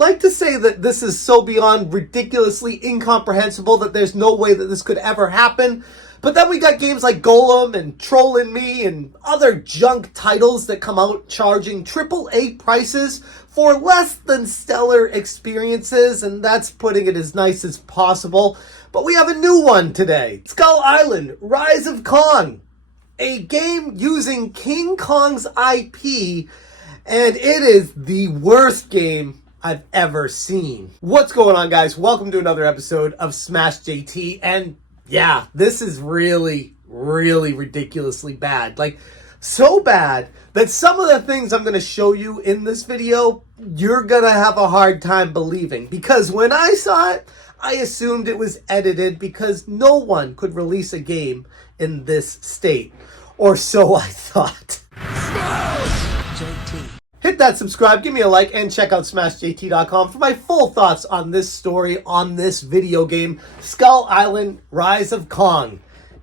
like to say that this is so beyond ridiculously incomprehensible that there's no way that this could ever happen. But then we got games like Golem and Trollin' Me and other junk titles that come out charging AAA prices for less than stellar experiences, and that's putting it as nice as possible. But we have a new one today. Skull Island, Rise of Kong. A game using King Kong's IP, and it is the worst game I've ever seen. What's going on, guys? Welcome to another episode of Smash JT, and yeah, this is really ridiculously bad. Like, so bad that some of the things I'm going to show you in this video, you're going to have a hard time believing. Because when I saw it, I assumed it was edited because no one could release a game in this state. Or so I thought. Smash JT. Hit that subscribe, give me a like, and check out SmashJT.com for my full thoughts on this story, on this video game, Skull Island, Rise of Kong.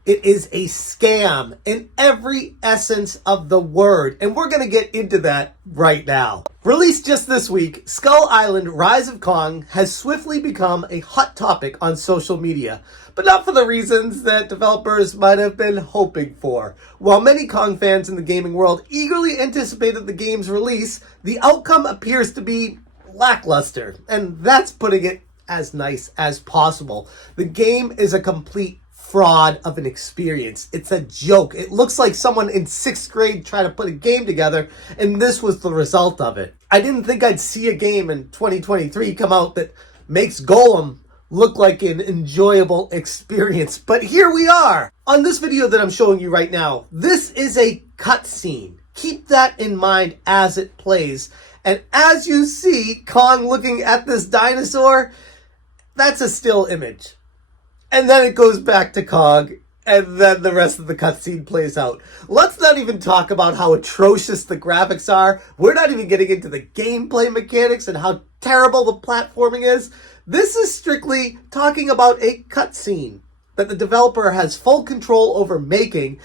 It is a scam in every essence of the word, and we're going to get into that right now. Released just this week, Skull Island, Rise of Kong has swiftly become a hot topic on social media, but not for the reasons that developers might have been hoping for. While many Kong fans in the gaming world eagerly anticipated the game's release, the outcome appears to be lackluster, and that's putting it as nice as possible. The game is a complete fraud of an experience. It's a joke. It looks like someone in 6th grade tried to put a game together, and this was the result of it. I didn't think I'd see a game in 2023 come out that makes Golem look like an enjoyable experience, but here we are. On this video that I'm showing you right now, this is a cutscene. Keep that in mind as it plays, and as you see Kong looking at this dinosaur, that's a still image. And then it goes back to Kong, and then the rest of the cutscene plays out. Let's not even talk about how atrocious the graphics are. We're not even getting into the gameplay mechanics and how terrible the platforming is. This is strictly talking about a cutscene that the developer has full control over making,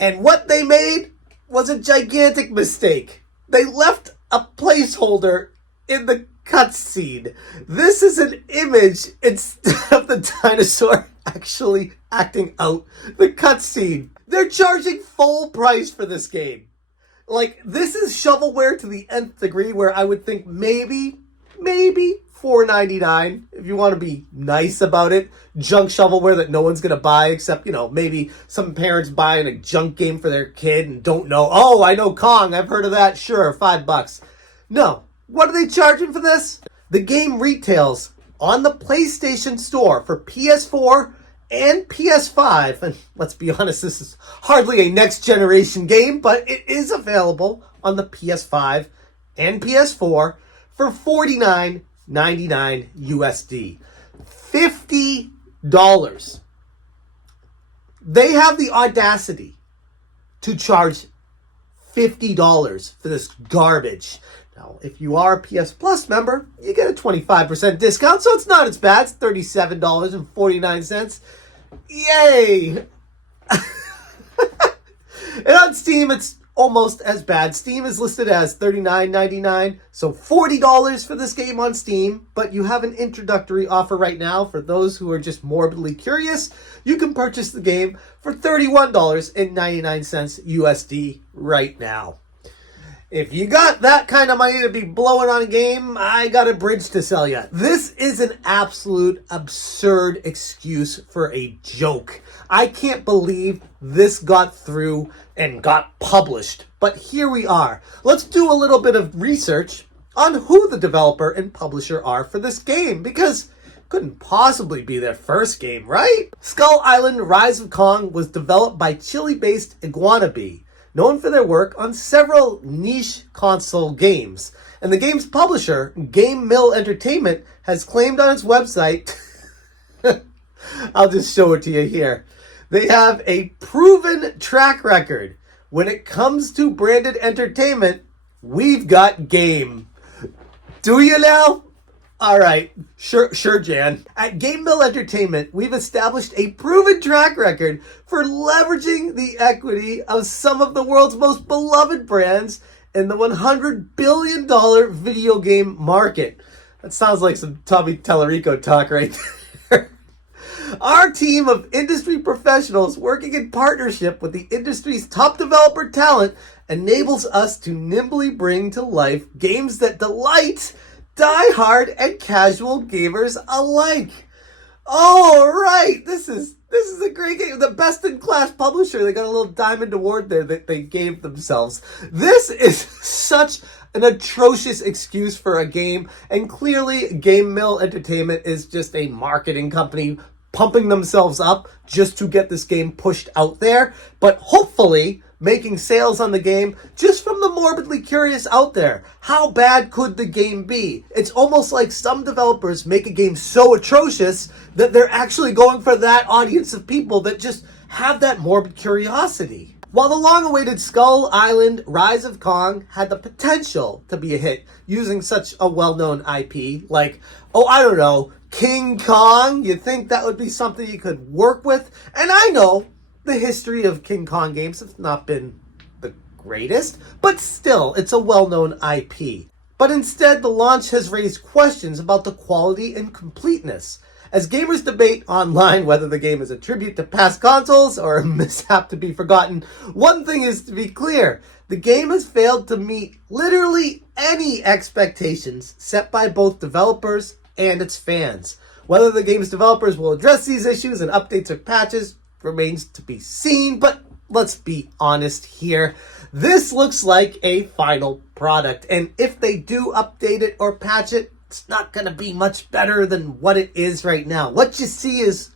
and what they made was a gigantic mistake. They left a placeholder in the cutscene. This is an image instead of the dinosaur actually acting out the cutscene. They're charging full price for this game. Like, this is shovelware to the nth degree, where I would think maybe $4.99 if you want to be nice about it. Junk shovelware that no one's going to buy except, maybe some parents buying a junk game for their kid and don't know, oh, I know Kong, I've heard of that, sure, $5. No. What are they charging for this? The game retails on the PlayStation Store for PS4 and PS5. And let's be honest, this is hardly a next generation game, but it is available on the PS5 and PS4 for $49.99 USD. $50. They have the audacity to charge $50 for this garbage. Now, if you are a PS Plus member, you get a 25% discount, so it's not as bad. It's $37.49. Yay! And on Steam, it's almost as bad. Steam is listed as $39.99, so $40 for this game on Steam, but you have an introductory offer right now for those who are just morbidly curious. You can purchase the game for $31.99 USD right now. If you got that kind of money to be blowing on a game, I got a bridge to sell you. This is an absolute absurd excuse for a joke. I can't believe this got through and got published, but here we are. Let's do a little bit of research on who the developer and publisher are for this game, because it couldn't possibly be their first game, right? Skull Island Rise of Kong was developed by Chile-based Iguanabee, known for their work on several niche console games. And the game's publisher, Game Mill Entertainment, has claimed on its website, I'll just show it to you here, they have a proven track record. When it comes to branded entertainment, we've got game. Do you now? All right, sure, Jan. At Game Mill Entertainment, we've established a proven track record for leveraging the equity of some of the world's most beloved brands in the $100 billion video game market. That sounds like some Tommy Tallarico talk right there. Our team of industry professionals working in partnership with the industry's top developer talent enables us to nimbly bring to life games that delight die-hard and casual gamers alike. All right, this is a great game. The best-in-class publisher. They got a little diamond award there that they gave themselves. This is such an atrocious excuse for a game, and clearly Game Mill Entertainment is just a marketing company pumping themselves up just to get this game pushed out there, but hopefully making sales on the game just from the morbidly curious out there. How bad could the game be? It's almost like some developers make a game so atrocious that they're actually going for that audience of people that just have that morbid curiosity. While the long-awaited Skull Island Rise of Kong had the potential to be a hit using such a well-known IP, like, oh, I don't know, King Kong, you'd think that would be something you could work with. And I know the history of King Kong games have not been the greatest, but still, it's a well-known IP. But instead, the launch has raised questions about the quality and completeness. As gamers debate online whether the game is a tribute to past consoles or a mishap to be forgotten, one thing is to be clear. The game has failed to meet literally any expectations set by both developers and its fans. Whether the game's developers will address these issues in updates or patches remains to be seen, but let's be honest here. This looks like a final product, and if they do update it or patch it, it's not going to be much better than what it is right now. What you see is,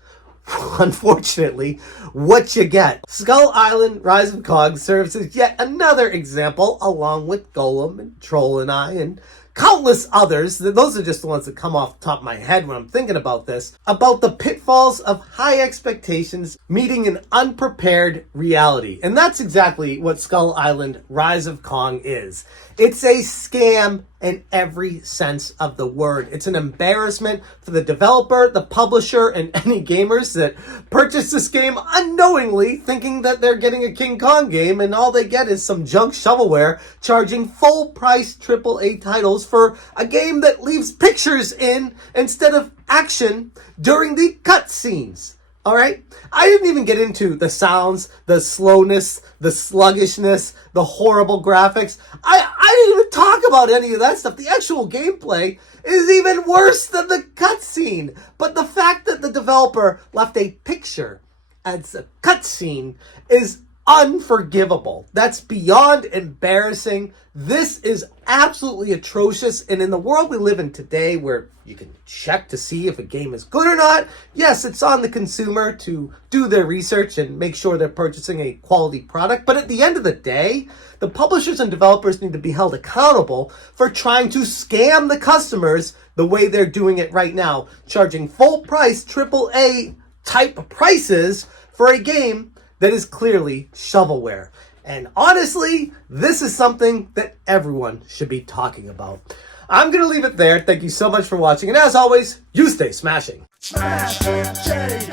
unfortunately, what you get. Skull Island Rise of Kong serves as yet another example, along with Golem and Troll and I and countless others. Those are just the ones that come off the top of my head when I'm thinking about this, about the pitfalls of high expectations meeting an unprepared reality. And that's exactly what Skull Island Rise of Kong is. It's a scam in every sense of the word. It's an embarrassment for the developer, the publisher, and any gamers that purchase this game unknowingly thinking that they're getting a King Kong game, and all they get is some junk shovelware charging full price AAA titles for a game that leaves pictures in instead of action during the cutscenes. All right? I didn't even get into the sounds, the slowness, the sluggishness, the horrible graphics. I didn't even talk about any of that stuff. The actual gameplay is even worse than the cutscene. But the fact that the developer left a picture as a cutscene is unforgivable. That's beyond embarrassing. This is absolutely atrocious. And in the world we live in today, where you can check to see if a game is good or not, yes, it's on the consumer to do their research and make sure they're purchasing a quality product. But at the end of the day, the publishers and developers need to be held accountable for trying to scam the customers the way they're doing it right now, charging full price AAA type prices for a game that is clearly shovelware. And honestly, this is something that everyone should be talking about. I'm going to leave it there. Thank you so much for watching. And as always, you stay smashing. Smash, change,